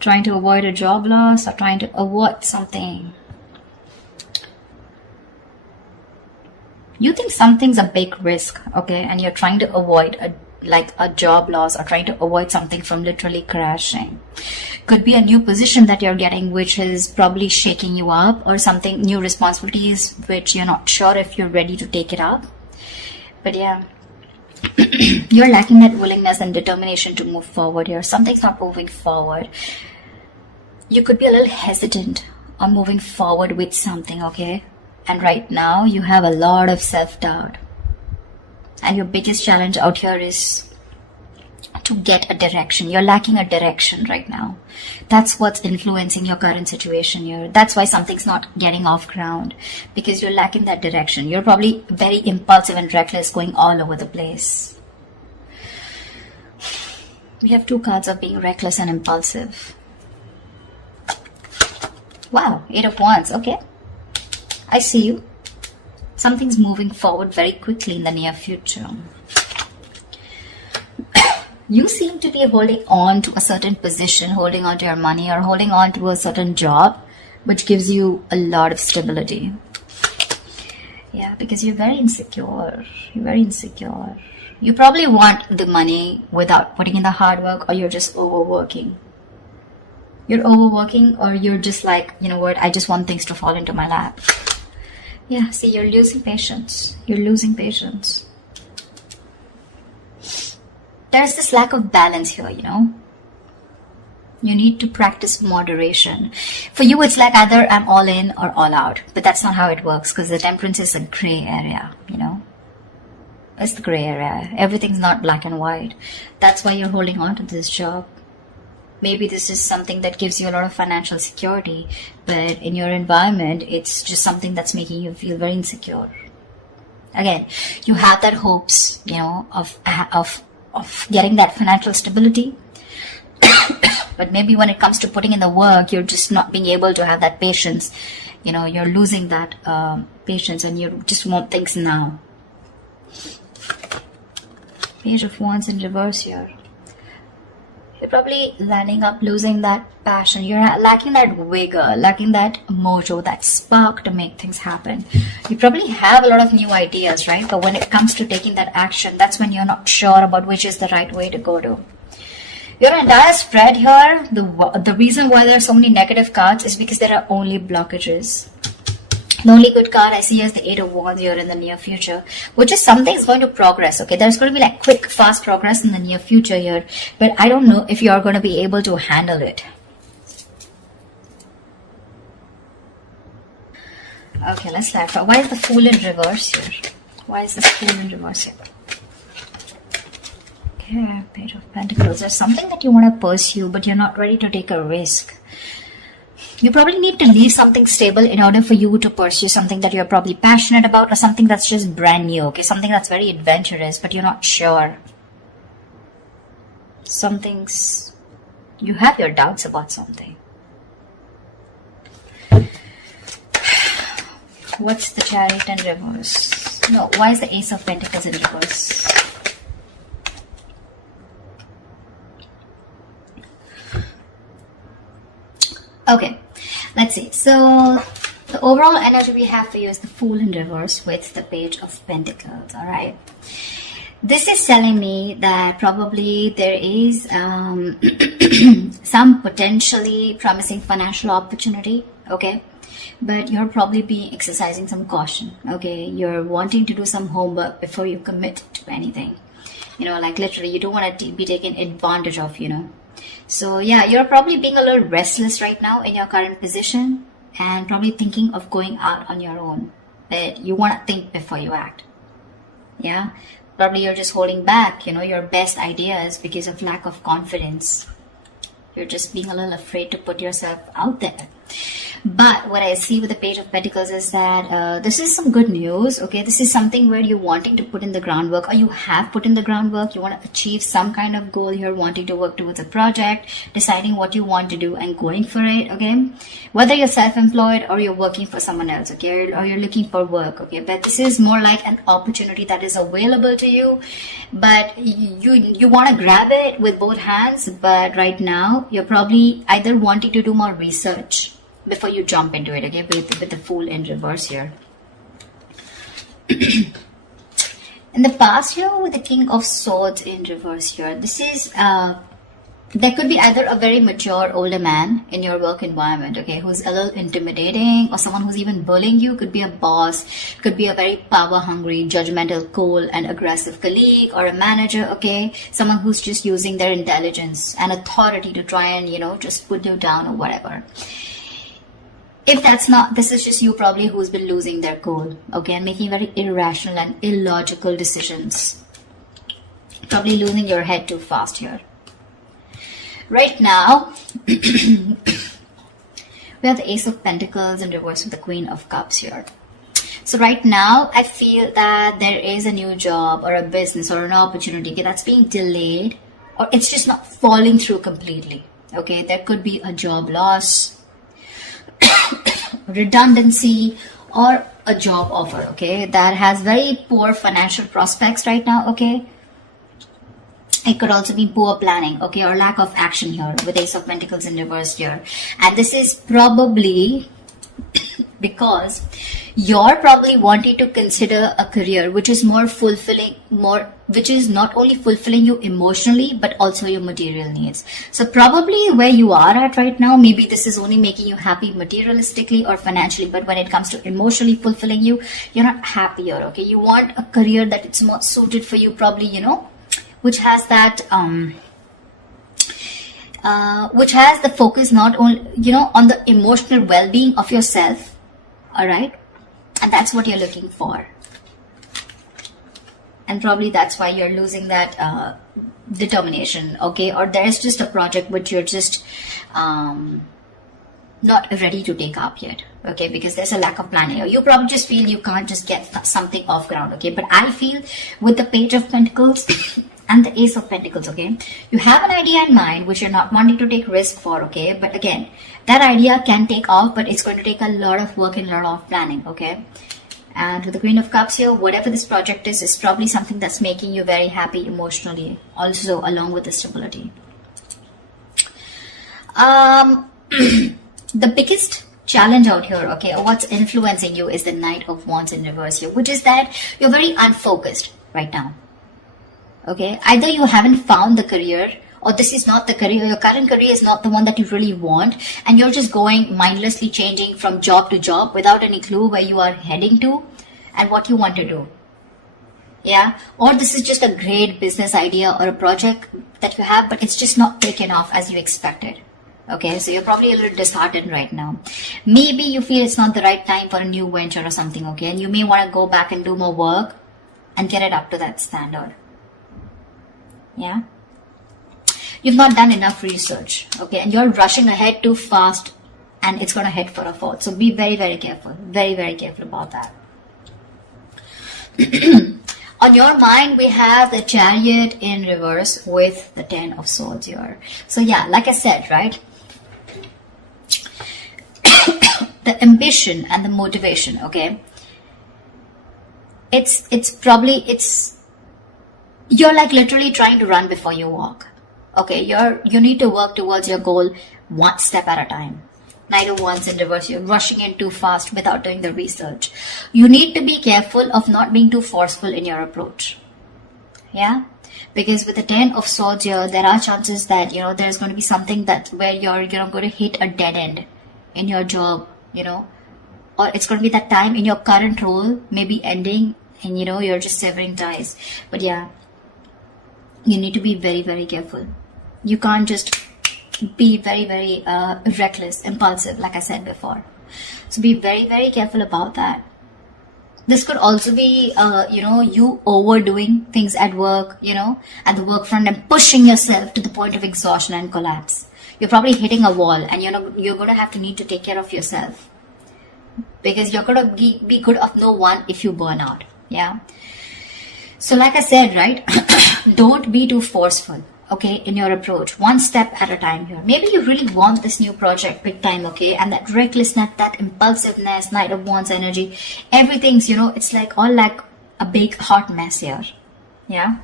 Trying to avoid a job loss or trying to avoid something. You think something's a big risk, okay, and you're trying to avoid a job loss or trying to avoid something from literally crashing. Could be a new position that you're getting which is probably shaking you up, or something, new responsibilities which you're not sure if you're ready to take it up. But yeah, you're lacking that willingness and determination to move forward here. Something's not moving forward. You could be a little hesitant on moving forward with something, okay? And right now you have a lot of self-doubt. And your biggest challenge out here is to get a direction. You're lacking a direction right now. That's what's influencing your current situation here. That's why something's not getting off ground, because you're lacking that direction. You're probably very impulsive and reckless, going all over the place. We have two cards of being reckless and impulsive. Wow, 8 of Wands, okay. I see you. Something's moving forward very quickly in the near future. You seem to be holding on to a certain position, holding on to your money, or holding on to a certain job, which gives you a lot of stability. Yeah, because you're very insecure. You're very insecure. You probably want the money without putting in the hard work, or you're just overworking. You're overworking, or you're just like, you know what, I just want things to fall into my lap. Yeah, see, you're losing patience. You're losing patience. There's this lack of balance here, you know. You need to practice moderation. For you, it's like either I'm all in or all out. But that's not how it works, because the Temperance is a gray area, you know. It's the gray area. Everything's not black and white. That's why you're holding on to this job. Maybe this is something that gives you a lot of financial security, but in your environment, it's just something that's making you feel very insecure. Again, you have that hopes, you know, of getting that financial stability. But maybe when it comes to putting in the work, you're just not being able to have that patience. You know, you're losing that patience, and you just want things now. Page of Wands in reverse here. You're probably landing up losing that passion. You're lacking that vigor, lacking that mojo, that spark to make things happen. You probably have a lot of new ideas, right? But when it comes to taking that action, that's when you're not sure about which is the right way to go to. Your entire spread here, the reason why there are so many negative cards is because there are only blockages. The only good card I see is the 8 of Wands here in the near future, which is something's going to progress, okay? There's going to be like quick, fast progress in the near future here, but I don't know if you're going to be able to handle it. Okay, let's laugh. Why is the Fool in reverse here? Why is this Fool in reverse here? Okay, Page of Pentacles. There's something that you want to pursue, but you're not ready to take a risk. You probably need to leave something stable in order for you to pursue something that you're probably passionate about, or something that's just brand new, okay? Something that's very adventurous, but you're not sure. You have your doubts about something. What's the Chariot in reverse? No, why is the Ace of Pentacles in reverse? Okay, let's see. So the overall energy we have for you is the Fool in reverse with the Page of Pentacles. All right. This is telling me that probably there is some potentially promising financial opportunity. Okay. But you're probably be exercising some caution. Okay. You're wanting to do some homework before you commit to anything. You know, like literally you don't want to be taken advantage of, you know. So yeah, you're probably being a little restless right now in your current position, and probably thinking of going out on your own. But you want to think before you act. Yeah, probably you're just holding back, you know, your best ideas because of lack of confidence. You're just being a little afraid to put yourself out there. But what I see with the Page of Pentacles is that this is some good news. Okay, this is something where you're wanting to put in the groundwork, or you have put in the groundwork. You want to achieve some kind of goal here, wanting to work towards a project, deciding what you want to do and going for it. Okay, whether you're self-employed or you're working for someone else, okay, or you're looking for work, okay, but this is more like an opportunity that is available to you, but you want to grab it with both hands. But right now you're probably either wanting to do more research before you jump into it, okay, with the Fool in reverse here. In the past here, with the King of Swords in reverse here, this is there could be either a very mature older man in your work environment, okay, who's a little intimidating, or someone who's even bullying you. Could be a boss, could be a very power hungry, judgmental, cold and aggressive colleague, or a manager, okay, someone who's just using their intelligence and authority to try and, you know, just put you down or whatever. If that's not, this is just you probably who's been losing their cool, okay, and making very irrational and illogical decisions. Probably losing your head too fast here. Right now, we have the Ace of Pentacles in reverse with the Queen of Cups here. So right now, I feel that there is a new job or a business or an opportunity that's being delayed, or it's just not falling through completely, okay. There could be a job loss, redundancy, or a job offer, okay, that has very poor financial prospects right now, okay. It could also be poor planning, okay, or lack of action here with Ace of Pentacles in reverse here. And this is probably because you're probably wanting to consider a career which is more fulfilling, which is not only fulfilling you emotionally but also your material needs. So probably where you are at right now, maybe this is only making you happy materialistically or financially, but when it comes to emotionally fulfilling you, you're not happier, okay. You want a career that it's more suited for you, probably, you know, which has that which has the focus not only, you know, on the emotional well-being of yourself, all right, and that's what you're looking for. And probably that's why you're losing that determination, okay, or there's just a project which you're just not ready to take up yet, okay, because there's a lack of planning. You probably just feel you can't just get something off ground, okay. But I feel with the Page of Pentacles and the Ace of Pentacles, okay, you have an idea in mind which you're not wanting to take risk for, okay, but again, that idea can take off, but it's going to take a lot of work and a lot of planning, okay. And with the Queen of Cups here, whatever this project is probably something that's making you very happy emotionally, also along with the stability. The biggest challenge out here, okay, or what's influencing you, is the Knight of Wands in reverse here, which is that you're very unfocused right now, okay. Either you haven't found the career, or this is not the career, your current career is not the one that you really want, and you're just going mindlessly changing from job to job without any clue where you are heading to and what you want to do, yeah. Or this is just a great business idea or a project that you have, but it's just not taken off as you expected, okay. So you're probably a little disheartened right now. Maybe you feel it's not the right time for a new venture or something, okay, and you may want to go back and do more work and get it up to that standard, yeah. You've not done enough research, okay, and you're rushing ahead too fast, and it's going to head for a fall. So be very, very careful, very, very careful about that. On your mind, we have the Chariot in reverse with the 10 of Swords here. So yeah, like I said, right, the ambition and the motivation, okay, you're like literally trying to run before you walk, okay. You need to work towards your goal one step at a time. Knight of Wands in reverse, you're rushing in too fast without doing the research. You need to be careful of not being too forceful in your approach, yeah, because with the 10 of Swords here, there are chances that, you know, there's going to be something that where you're going to hit a dead end in your job, you know, or it's going to be that time in your current role maybe ending, and, you know, you're just severing ties. But yeah, you need to be very, very careful. You can't just be very, very reckless, impulsive, like I said before. So be very, very careful about that. This could also be, you know, you overdoing things at work, you know, at the work front, and pushing yourself to the point of exhaustion and collapse. you're probably hitting a wall, and you're going to have to need to take care of yourself, because you're going to be good of no one if you burn out. Yeah. So like I said, right, don't be too forceful, okay, in your approach. One step at a time here. Maybe you really want this new project big time, okay, and that recklessness, that impulsiveness, Knight of Wands energy, everything's, it's like all like a big hot mess here. Yeah.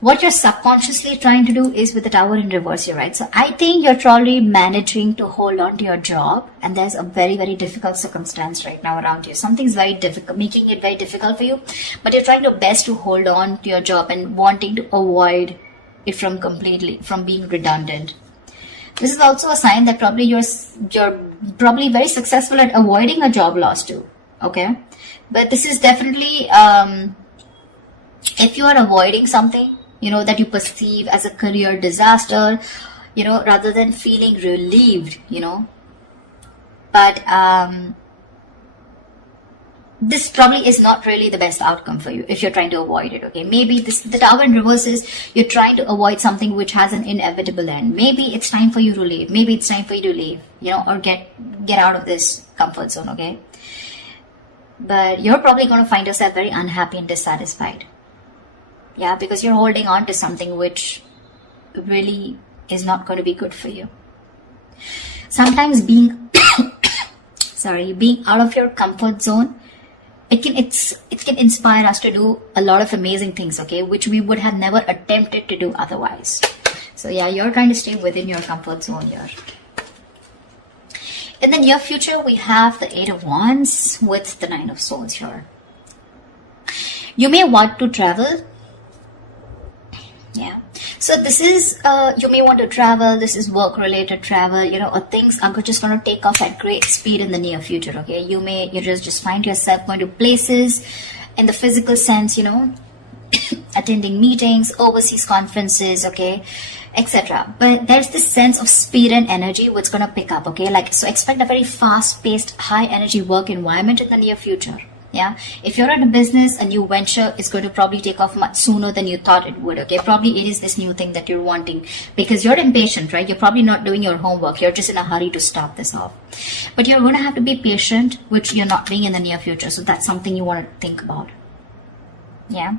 What you're subconsciously trying to do is with the Tower in reverse here, right? So I think you're probably managing to hold on to your job, and there's a very, very difficult circumstance right now around you. Something's very difficult, making it very difficult for you, but you're trying your best to hold on to your job and wanting to avoid it from being redundant. This is also a sign that probably you're probably very successful at avoiding a job loss too, okay? But this is definitely, if you are avoiding something, that you perceive as a career disaster, rather than feeling relieved, but this probably is not really the best outcome for you if you're trying to avoid it, okay? Maybe the Tower in reverse is you're trying to avoid something which has an inevitable end. Maybe it's time for you to leave. Maybe it's time for you to leave, or get out of this comfort zone, okay? But you're probably going to find yourself very unhappy and dissatisfied. Yeah, because you're holding on to something which really is not going to be good for you. Sometimes being out of your comfort zone, it can inspire us to do a lot of amazing things, okay, which we would have never attempted to do otherwise. So yeah, you're trying to stay within your comfort zone here. In the near future, we have the Eight of Wands with the Nine of Swords here. You may want to travel. Yeah. So this is, you may want to travel. This is work-related travel, or things are just going to take off at great speed in the near future, okay? You just find yourself going to places in the physical sense, attending meetings, overseas conferences, okay, etc. But there's this sense of speed and energy which going to pick up, okay? So expect a very fast-paced, high-energy work environment in the near future. Yeah, if you're in a business, a new venture is going to probably take off much sooner than you thought it would, okay? Probably it is this new thing that you're wanting because you're impatient, right? You're probably not doing your homework. You're just in a hurry to start this off. But you're going to have to be patient, which you're not doing in the near future. So that's something you want to think about. Yeah.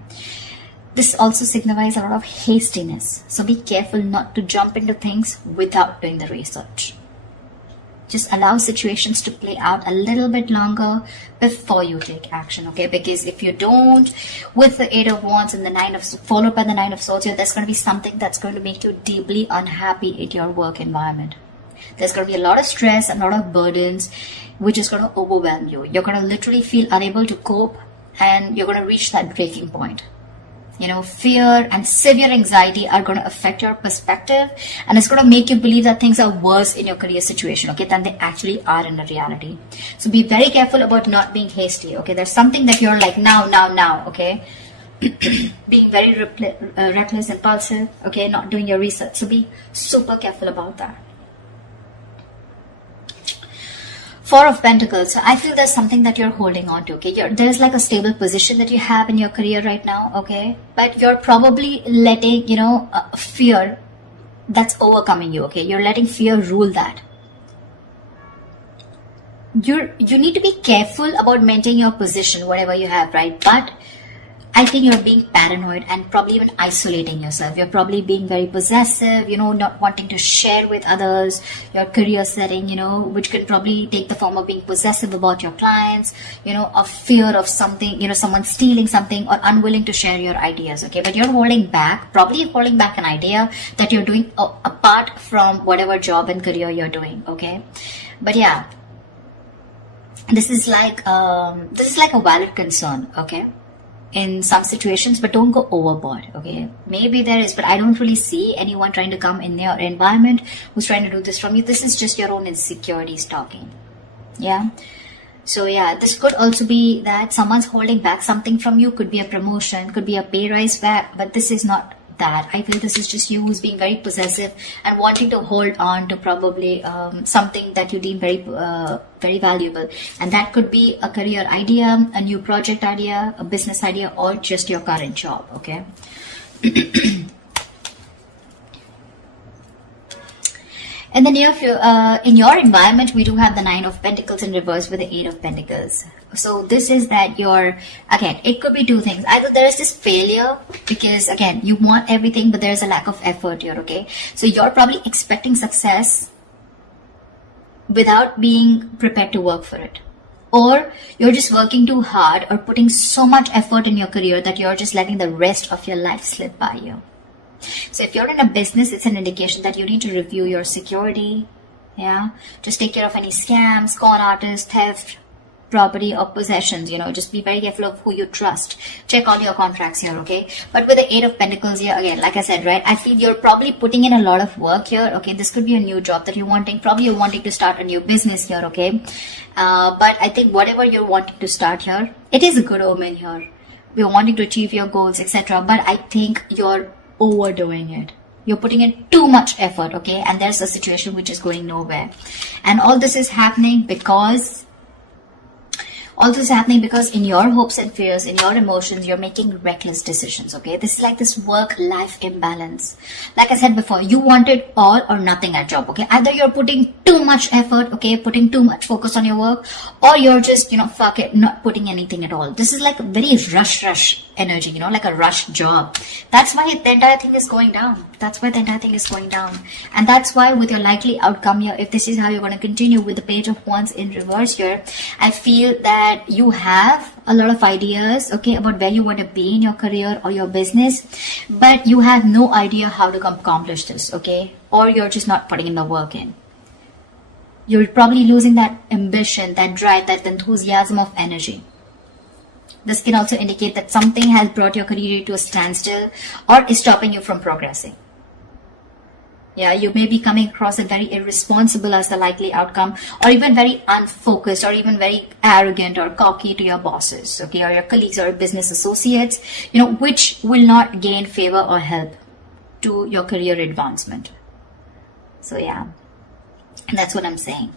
This also signifies a lot of hastiness. So be careful not to jump into things without doing the research. Just allow situations to play out a little bit longer before you take action, okay? Because if you don't, with the Eight of Wands and the followed by the Nine of Swords, there's going to be something that's going to make you deeply unhappy in your work environment. There's going to be a lot of stress and a lot of burdens, which is going to overwhelm you. You're going to literally feel unable to cope, and you're going to reach that breaking point. Fear and severe anxiety are going to affect your perspective, and it's going to make you believe that things are worse in your career situation, okay, than they actually are in the reality. So be very careful about not being hasty, okay? There's something that you're like now, okay? Being very reckless, impulsive, okay? Not doing your research. So be super careful about that. Four of Pentacles. So I feel there's something that you're holding on to, okay? There's like a stable position that you have in your career right now, okay? But you're probably letting, fear that's overcoming you, okay? You're letting fear rule that. You need to be careful about maintaining your position, whatever you have, right? But I think you're being paranoid and probably even isolating yourself. You're probably being very possessive, not wanting to share with others your career setting, which could probably take the form of being possessive about your clients, of fear of something, someone stealing something, or unwilling to share your ideas, okay? But you're holding back an idea that you're doing apart from whatever job and career you're doing, okay? But yeah, this is like a valid concern, okay? In some situations, but don't go overboard, okay? Maybe there is, but I don't really see anyone trying to come in your environment who's trying to do this from you. This is just your own insecurities talking. Yeah. So yeah, this could also be that someone's holding back something from you. Could be a promotion, could be a pay rise back, but this is not that. I feel this is just you who's being very possessive and wanting to hold on to probably something that you deem very very valuable, and that could be a career idea, a new project idea, a business idea, or just your current job, okay? In the in your environment, we do have the 9 of Pentacles in reverse with the 8 of Pentacles. So this is that again, it could be two things. Either there is this failure because, again, you want everything, but there's a lack of effort here, okay? So you're probably expecting success without being prepared to work for it. Or you're just working too hard or putting so much effort in your career that you're just letting the rest of your life slip by you. So if you're in a business, it's an indication that you need to review your security. Yeah. Just take care of any scams, con artists, theft, property or possessions. Just be very careful of who you trust. Check all your contracts here, okay? But with the 8 of Pentacles here, again, like I said, right, I feel you're probably putting in a lot of work here, okay? This could be a new job that you're wanting. Probably you're wanting to start a new business here, okay? But I think whatever you're wanting to start here, it is a good omen here. You're wanting to achieve your goals, etc. But I think you're overdoing it. You're putting in too much effort, okay? And there's a situation which is going nowhere. And all this is happening because in your hopes and fears, in your emotions, you're making reckless decisions, okay? This is like this work-life imbalance. Like I said before, you wanted all or nothing at job, okay? Either you're putting too much effort, okay, putting too much focus on your work, or you're just, fuck it, not putting anything at all. This is like a very rush energy, like a rush job. That's why the entire thing is going down. And that's why with your likely outcome here, if this is how you're going to continue with the Page of Wands in reverse here, I feel that you have a lot of ideas, okay, about where you want to be in your career or your business, but you have no idea how to accomplish this, okay? Or you're just not putting in the work in. You're probably losing that ambition, that drive, that enthusiasm of energy. This can also indicate that something has brought your career to a standstill or is stopping you from progressing. Yeah, you may be coming across as very irresponsible as the likely outcome, or even very unfocused, or even very arrogant or cocky to your bosses, okay, or your colleagues or business associates, which will not gain favor or help to your career advancement. So yeah, that's what I'm saying.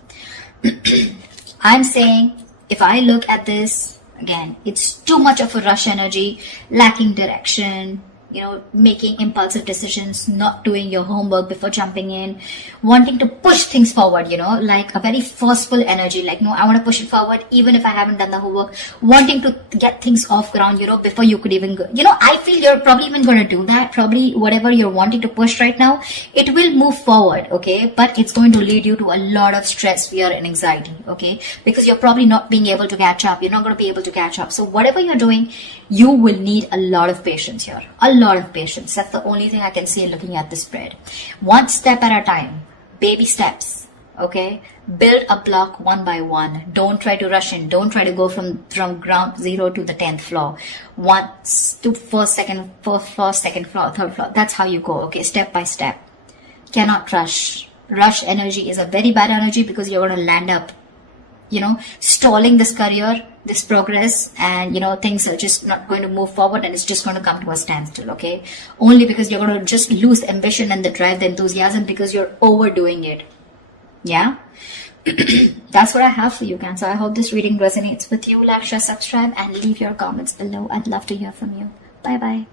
I'm saying if I look at this, again, it's too much of a rush energy, lacking direction, making impulsive decisions, not doing your homework before jumping in, wanting to push things forward, like a very forceful energy, like, no, I want to push it forward even if I haven't done the homework, wanting to get things off ground, before you could even go. I feel you're probably even going to do that. Probably whatever you're wanting to push right now, it will move forward, okay? But it's going to lead you to a lot of stress, fear, and anxiety, okay? Because you're probably not being able to catch up. You're not going to be able to catch up. So whatever you're doing, you will need a lot of patience here. A lot of patience. That's the only thing I can see looking at the spread. One step at a time. Baby steps. Okay? Build a block one by one. Don't try to rush in. Don't try to go from ground zero to the 10th floor. First, second floor, third floor. That's how you go. Okay? Step by step. Cannot rush. Rush energy is a very bad energy because you're going to land up, stalling this career, this progress, and things are just not going to move forward, and it's just going to come to a standstill, okay? Only because you're going to just lose the ambition and the drive, the enthusiasm, because you're overdoing it. Yeah? That's what I have for you, Cancer. I hope this reading resonates with you. Like, share, subscribe, and leave your comments below. I'd love to hear from you. Bye bye.